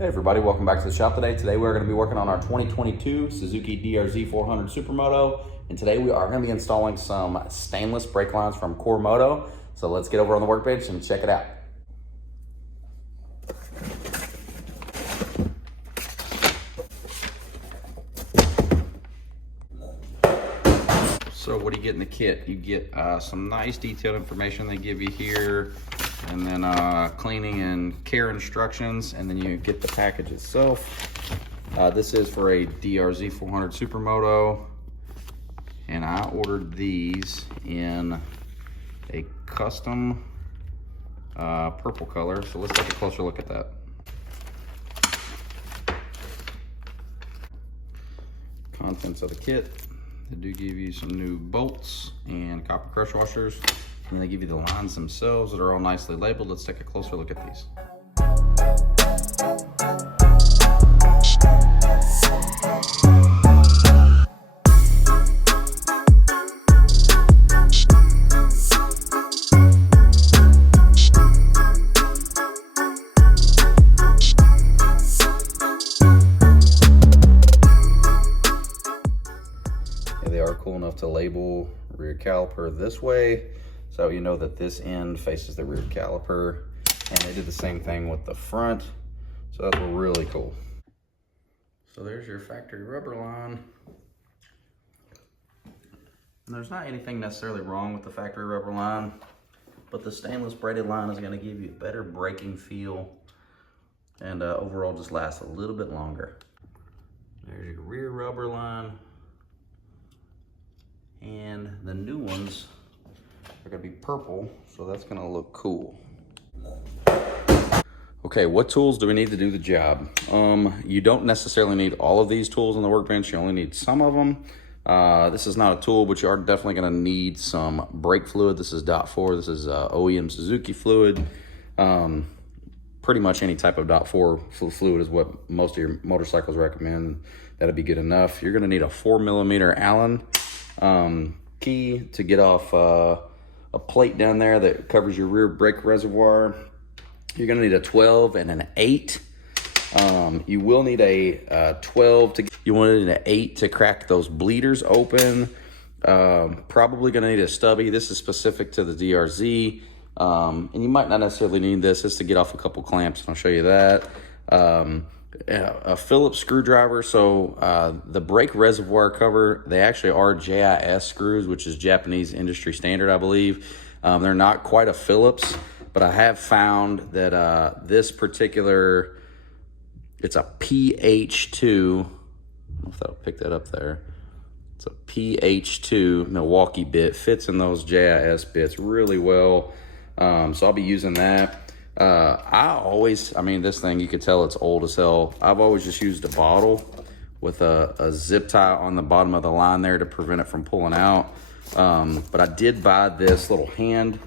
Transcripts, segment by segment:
Hey everybody, welcome back to the shop today. Today we're going to be working on our 2022 Suzuki DRZ400 Supermoto, and today we are going to be installing some stainless brake lines from Moto. So let's get over on the workbench and check it out. So what do you get in the kit? You get some nice detailed information they give you here, and then cleaning and care instructions, and then you get the package itself. This is for a DRZ400 Supermoto, and I ordered these in a custom purple color. So let's take a closer look at that. Contents of the kit. They do give you some new bolts and copper crush washers, and they give you the lines themselves that are all nicely labeled. Let's take a closer look at these. They are cool enough to label rear caliper this way, so you know that this end faces the rear caliper, and they did the same thing with the front, so that's really cool. So there's your factory rubber line. And there's not anything necessarily wrong with the factory rubber line, but the stainless braided line is going to give you a better braking feel, and overall just lasts a little bit longer. There's your rear rubber line. And the new ones are gonna be purple, so that's gonna look cool. Okay, what tools do we need to do the job? You don't necessarily need all of these tools on the workbench. You only need some of them. This is not a tool, but you are definitely gonna need some brake fluid. This is DOT4. This is OEM Suzuki fluid. Pretty much any type of DOT4 fluid is what most of your motorcycles recommend. That'd be good enough. You're gonna need a 4mm Allen key to get off a plate down there that covers your rear brake reservoir. You're gonna need a 12 and an 8. You will need a 12 to. You will need an 8 to crack those bleeders open. Probably gonna need a stubby. This is specific to the DRZ, and you might not necessarily need this. Just to get off a couple clamps, and I'll show you that. A Phillips screwdriver. So the brake reservoir cover, they actually are JIS screws, which is Japanese industry standard, I believe. They're not quite a Phillips, but I have found that this particular, it's a PH2. I don't know if that'll pick that up there. It's a PH2 Milwaukee bit, fits in those JIS bits really well. So I'll be using that. I mean, this thing, you could tell it's old as hell. I've always just used a bottle with a zip tie on the bottom of the line there to prevent it from pulling out. But I did buy this little hand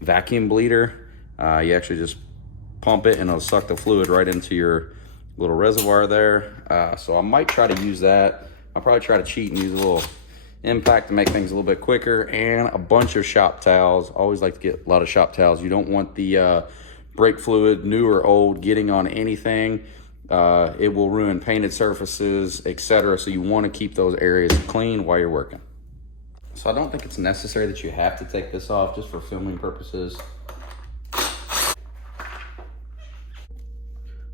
vacuum bleeder. You actually just pump it and it'll suck the fluid right into your little reservoir there. So I might try to use that. I'll probably try to cheat and use a little impact to make things a little bit quicker, and a bunch of shop towels. Always like to get a lot of shop towels. You don't want the brake fluid, new or old, getting on anything. It will ruin painted surfaces, etc. So you want to keep those areas clean while you're working. So I don't think it's necessary that you have to take this off, just for filming purposes.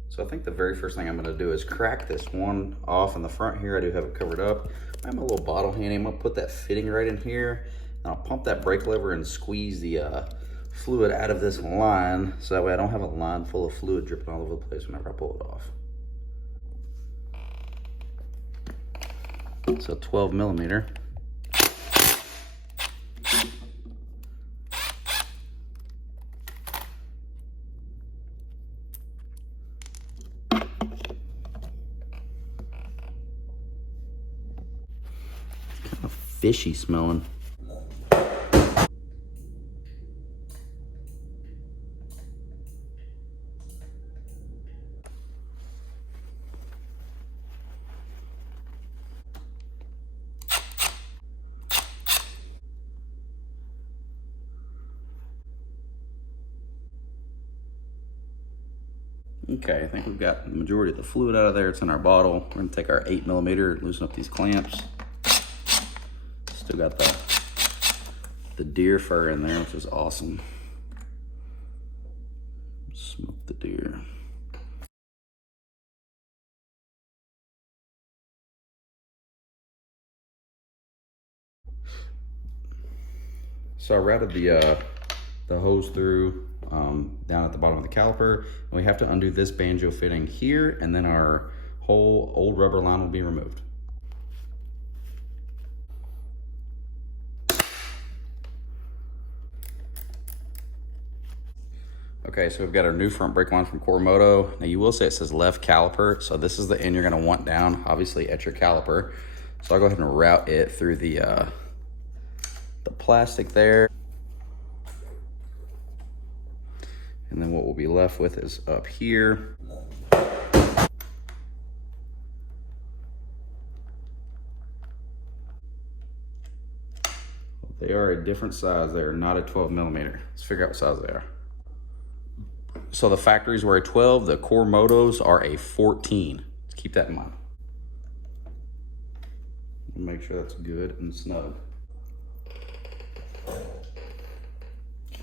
So I think the very first thing I'm going to do is crack this one off in the front here. I do have it covered up. I have a little bottle handy. I'm going to put that fitting right in here, and I'll pump that brake lever and squeeze the fluid out of this line, so that way I don't have a line full of fluid dripping all over the place whenever I pull it off. So 12mm. Kind of fishy smelling. Okay, I think we've got the majority of the fluid out of there. It's in our bottle. We're gonna take our 8mm, loosen up these clamps. Still got the deer fur in there, which is awesome. Smoke the deer. So I routed the hose through down at the bottom of the caliper. And we have to undo this banjo fitting here, and then our whole old rubber line will be removed. Okay, so we've got our new front brake line from Moto. Now you will say it says left caliper, so this is the end you're gonna want down, obviously at your caliper. So I'll go ahead and route it through the plastic there. And then what we'll be left with is up here. They are a different size. They are not a 12mm. Let's figure out what size they are. So the factories were a 12, the core Motos are a 14. Let's keep that in mind. Make sure that's good and snug.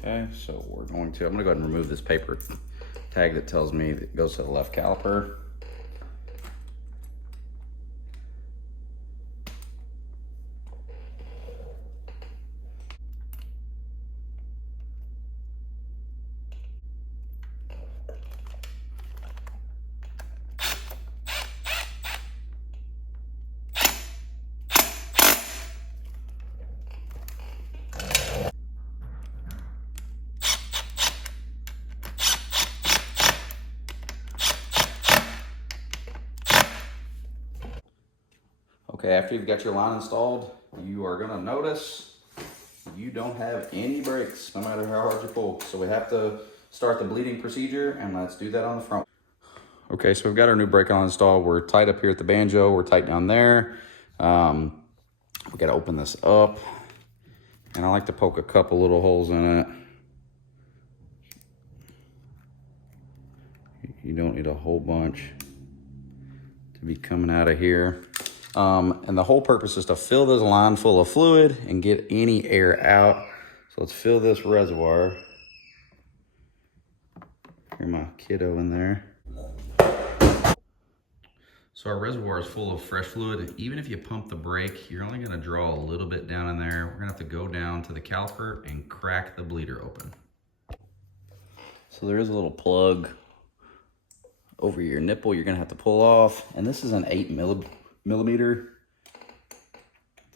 Okay, so I'm gonna go ahead and remove this paper tag that tells me that it goes to the left caliper. Okay, after you've got your line installed, you are gonna notice you don't have any brakes, no matter how hard you pull. So we have to start the bleeding procedure, and let's do that on the front. Okay, so we've got our new brake line installed. We're tight up here at the banjo, we're tight down there. We gotta open this up, and I like to poke a couple little holes in it. You don't need a whole bunch to be coming out of here. And the whole purpose is to fill this line full of fluid and get any air out. So let's fill this reservoir. Here's my kiddo in there. So our reservoir is full of fresh fluid. And even if you pump the brake, you're only gonna draw a little bit down in there. We're gonna have to go down to the caliper and crack the bleeder open. So there is a little plug over your nipple you're gonna have to pull off. And this is an 8mm.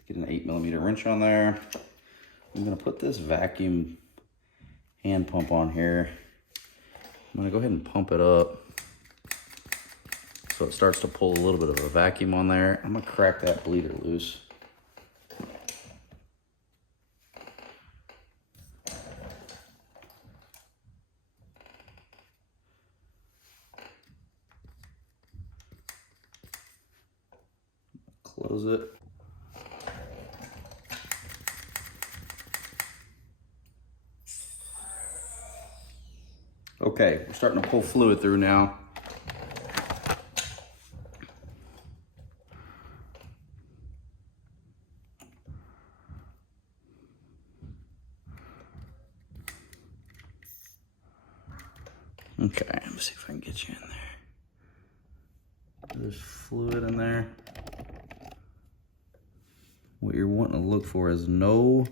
Get an 8mm wrench on there. I'm gonna put this vacuum hand pump on here. I'm gonna go ahead and pump it up so it starts to pull a little bit of a vacuum on there. I'm gonna crack that bleeder loose. Close it. Okay, we're starting to pull fluid through now. Okay, let me see if I can get you in there. There's fluid in there. What you're wanting to look for is no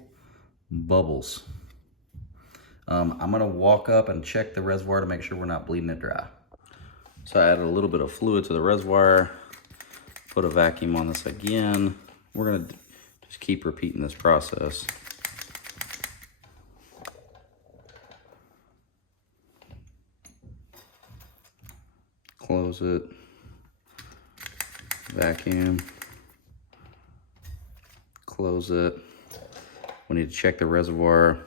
bubbles. I'm gonna walk up and check the reservoir to make sure we're not bleeding it dry. So I added a little bit of fluid to the reservoir, put a vacuum on this again. We're gonna just keep repeating this process. Close it, vacuum, close it. We need to check the reservoir.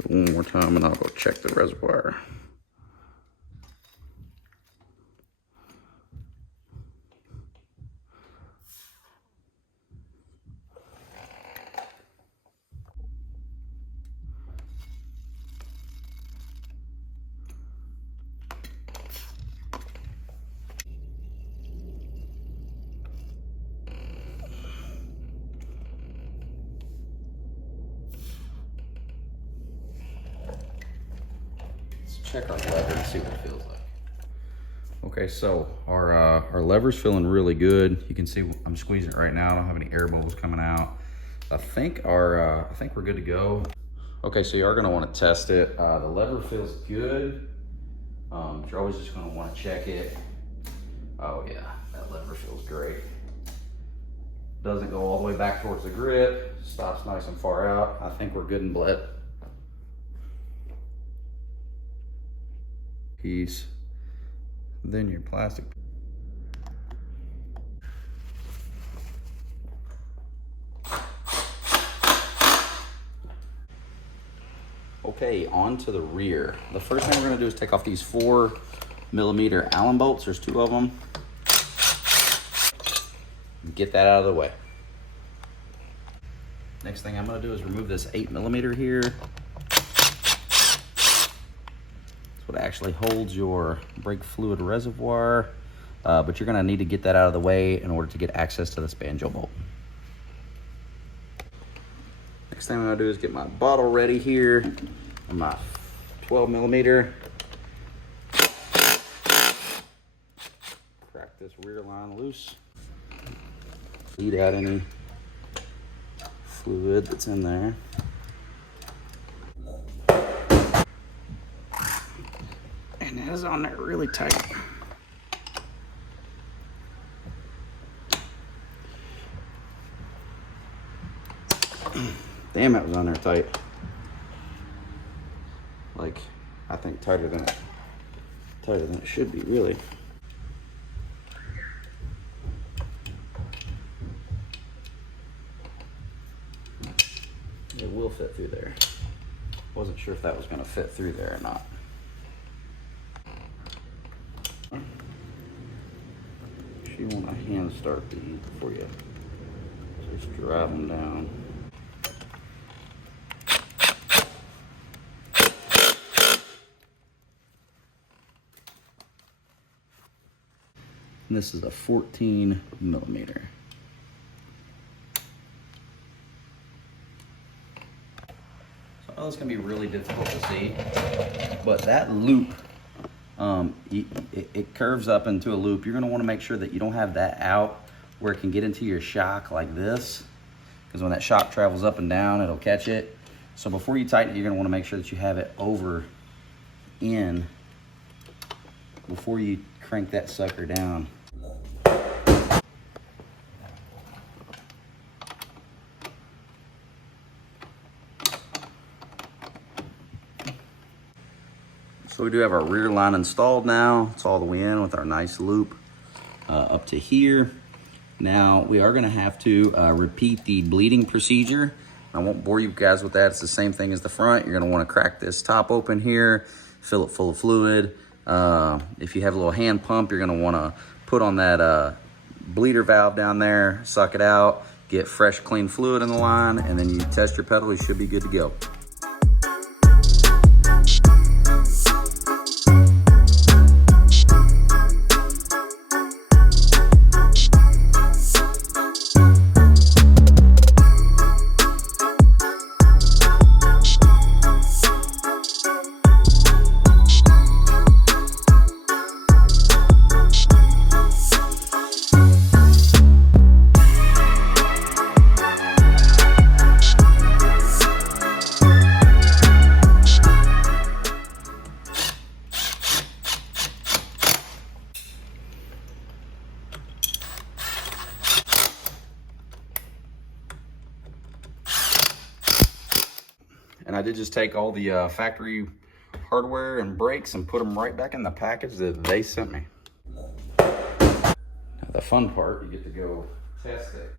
Do it one more time and I'll go check the reservoir. check our lever and see what it feels like. Okay, so our lever's feeling really good. You can see I'm squeezing it right now. I don't have any air bubbles coming out. I think we're good to go. Okay, so you are gonna want to test it. The lever feels good. You're always just gonna want to check it. Oh yeah, that lever feels great. Doesn't go all the way back towards the grip. Stops nice and far out. I think we're good and bled. Piece. Then your plastic. Okay, on to the rear. The first thing we're gonna do is take off these 4mm Allen bolts. There's 2 of them. Get that out of the way. Next thing I'm gonna do is remove this 8mm here. It's what actually holds your brake fluid reservoir, but you're gonna need to get that out of the way in order to get access to this banjo bolt. Next thing I'm gonna do is get my bottle ready here, and my 12mm. Crack this rear line loose. Lead out any fluid that's in there. And that is on there really tight. Damn, that was on there tight. Like, I think tighter than it should be, really. It will fit through there. Wasn't sure if that was going to fit through there or not. You want a hand start these before you just drive them down. And this is a 14mm. So I know it's gonna be really difficult to see, but that loop, it curves up into a loop. You're gonna wanna make sure that you don't have that out where it can get into your shock like this, because when that shock travels up and down, it'll catch it. So before you tighten it, you're gonna wanna make sure that you have it over in before you crank that sucker down. So we do have our rear line installed now. It's all the way in with our nice loop up to here. Now we are gonna have to repeat the bleeding procedure. I won't bore you guys with that. It's the same thing as the front. You're gonna wanna crack this top open here, fill it full of fluid. If you have a little hand pump, you're gonna wanna put on that bleeder valve down there, suck it out, get fresh, clean fluid in the line, and then you test your pedal, you should be good to go. And I did just take all the factory hardware and brakes and put them right back in the package that they sent me. Now the fun part, you get to go test it.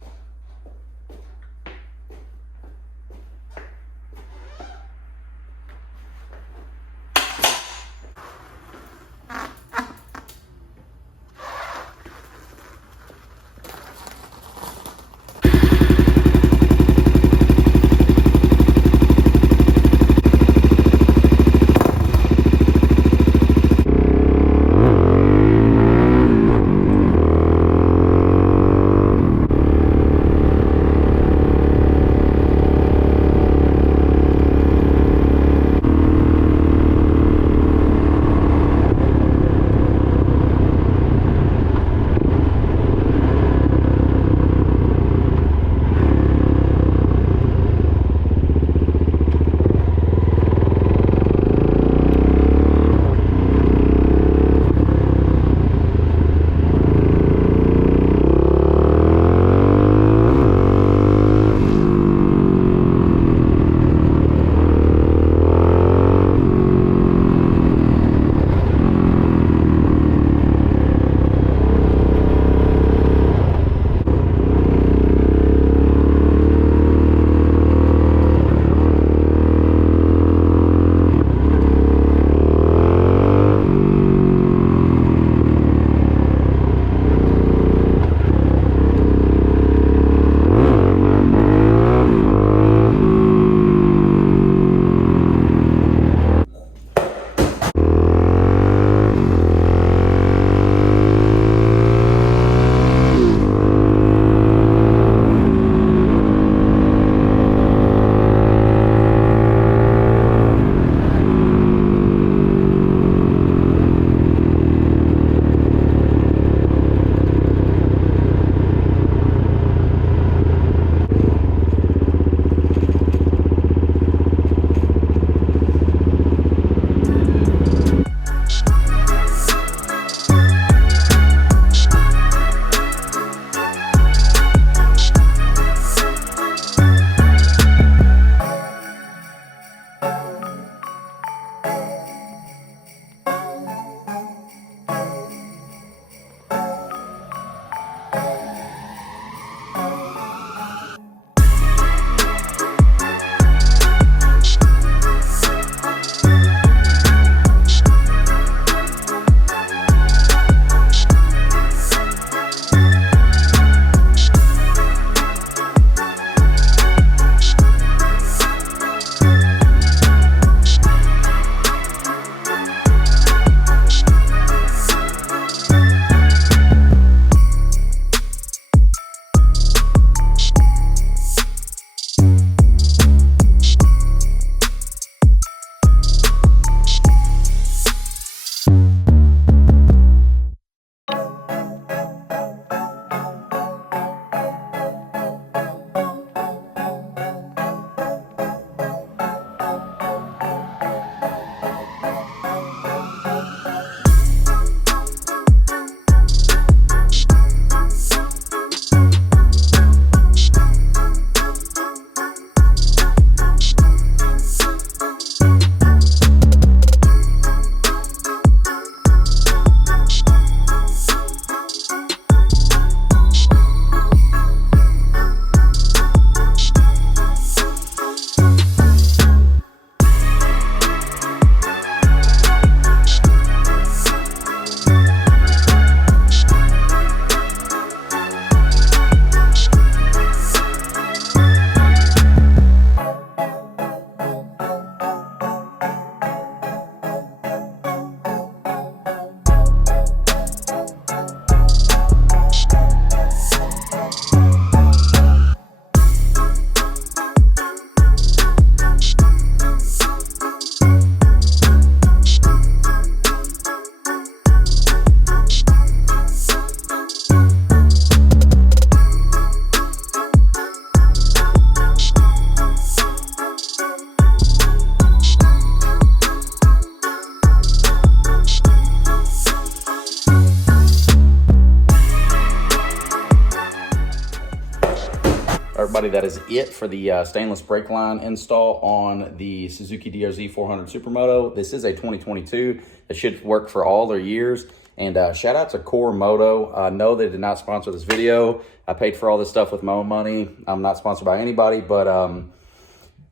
everybody, that is it for the stainless brake line install on the Suzuki DRZ400 Supermoto. This is a 2022 that should work for all their years. And shout out to Core Moto. No, they did not sponsor this video. I paid for all this stuff with my own money. I'm not sponsored by anybody, but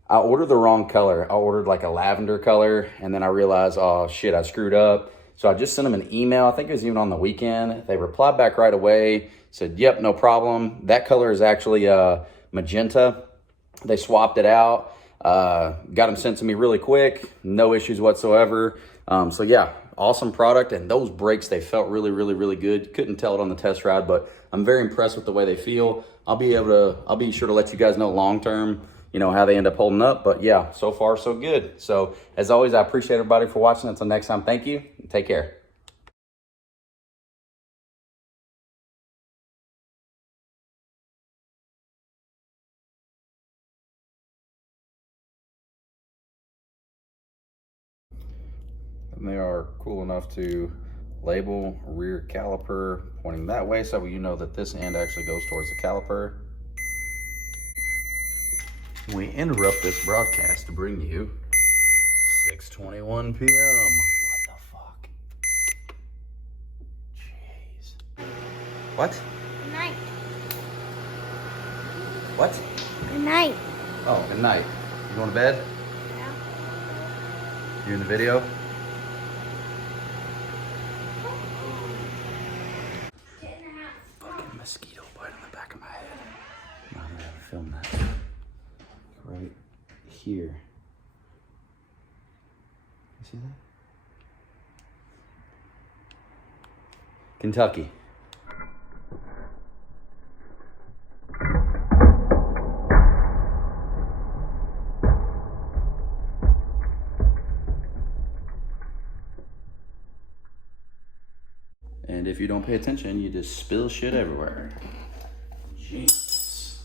I ordered the wrong color. I ordered like a lavender color, and then I realized, oh shit, I screwed up. So I just sent them an email. I think it was even on the weekend. They replied back right away, said, yep, no problem. That color is actually magenta. They swapped it out, got them sent to me really quick, no issues whatsoever. So yeah, awesome product. And those brakes, they felt really, really, really good. Couldn't tell it on the test ride, but I'm very impressed with the way they feel. I'll be sure to let you guys know long-term, you know, how they end up holding up. But yeah, so far so good. So as always, I appreciate everybody for watching. Until next time, thank you. Take care. And they are cool enough to label rear caliper pointing that way, so you know that this end actually goes towards the caliper. We interrupt this broadcast to bring you 6:21 p.m. What the fuck? Jeez. What? Good night. What? Good night. Oh, good night. You going to bed? Yeah. You in the video? Fucking mosquito bite on the back of my head. I'm gonna have to film that. Right here. You see that? Kentucky. And if you don't pay attention, you just spill shit everywhere. Jesus.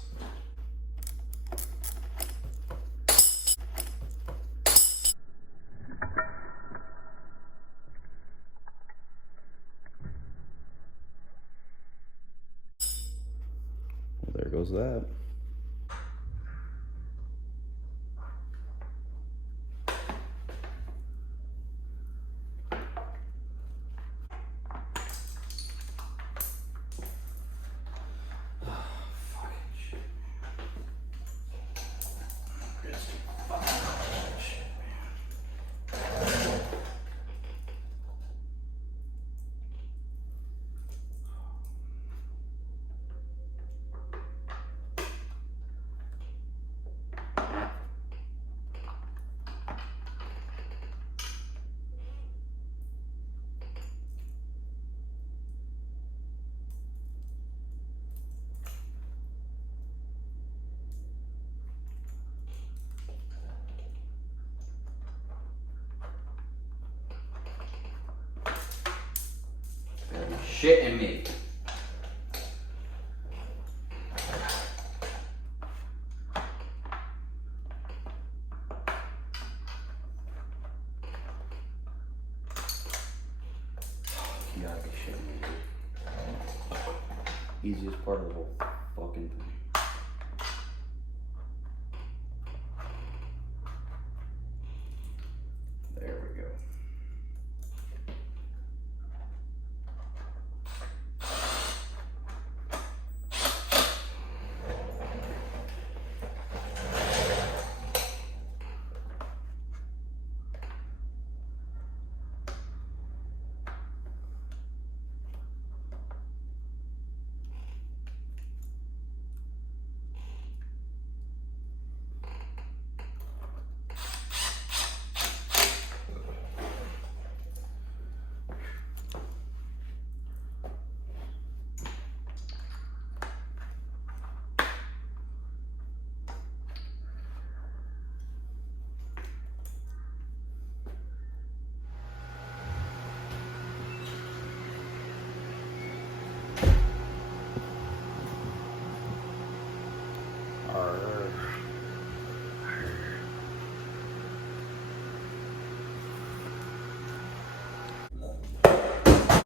Well, there goes that. Shitting me. You gotta be shitting me. Easiest part of the whole fucking thing. There we go. All right.